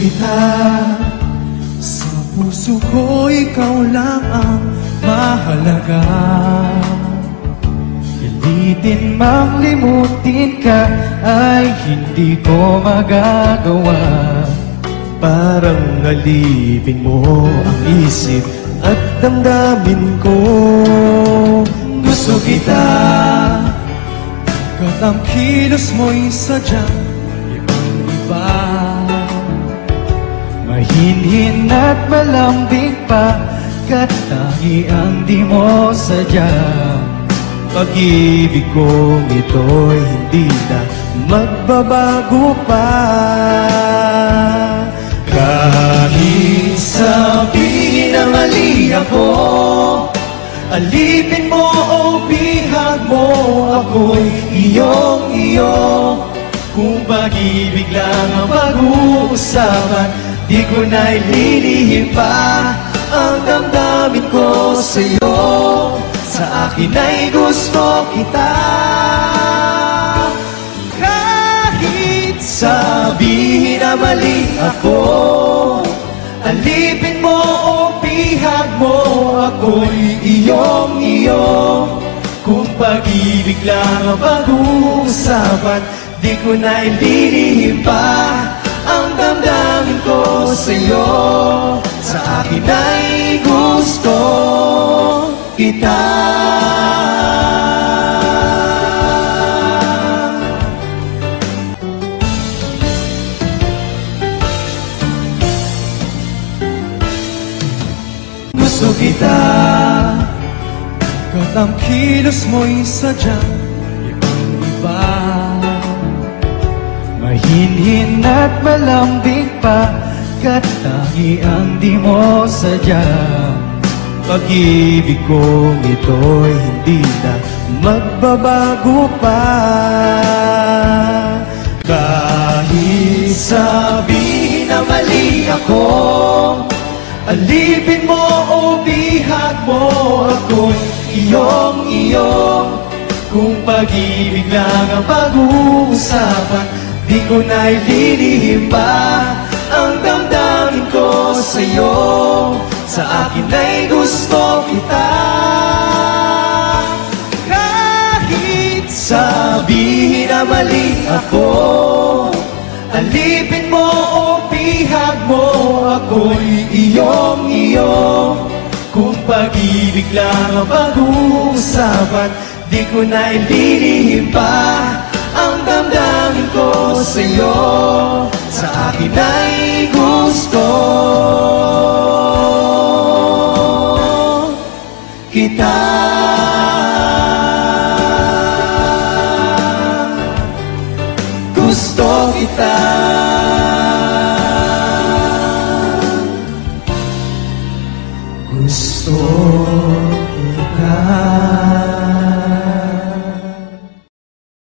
kita. Sa puso ko, ikaw lang ang mahalaga. Pilitin mang limutin ka ay hindi ko magagawa. Parang alipin mo ang isip at damdamin ko. Gusto kita, kat ang kilos mo'y sadyang ibang-iba. Mahinhin at malambing pa, kat tangi ang di mo sadya. Pag-ibig kong ito'y hindi na magbabago pa. Kahit sabihin na mali ako, alipin mo o bihag mo, ako'y iyong-iyo. Kung pag-ibig lang ang pag-uusapan, di ko na ililihim pa ang damdamin ko sa'yo. Sa akin ay gusto kita. Kahit sabihin na mali ako, alipin mo o bihag mo, ako'y iyong-iyo. Kung pag-ibig lang ang pag-uusapan, di ko na ililihim pa ang damdamin ko sa'yo. Sa akin ay gusto kita. Gusto kita, kat ang kilos mo'y sadyang ibang-iba. Mahinhin at malambing pa, kat tangi ang di mo sadya. Pag-ibig kong ito'y hindi na magbabago pa. Kahit sabihin na mali ako, alipin mo o bihag mo, ako'y iyong-iyo. Kung pag-ibig lang ang pag-uusapan, di ko na ililihim pa ang damdamin ko sa'yo. Sa akin ay gusto kita. Kahit sabihin na mali ako, alipin mo o bihag mo, ako'y iyong-iyo. Kung pag-ibig lang ang pag-uusapan, di ko na ililihim pa ang damdamin ko sa'yo. Sa akin ay gusto kita. Gusto kita. Gusto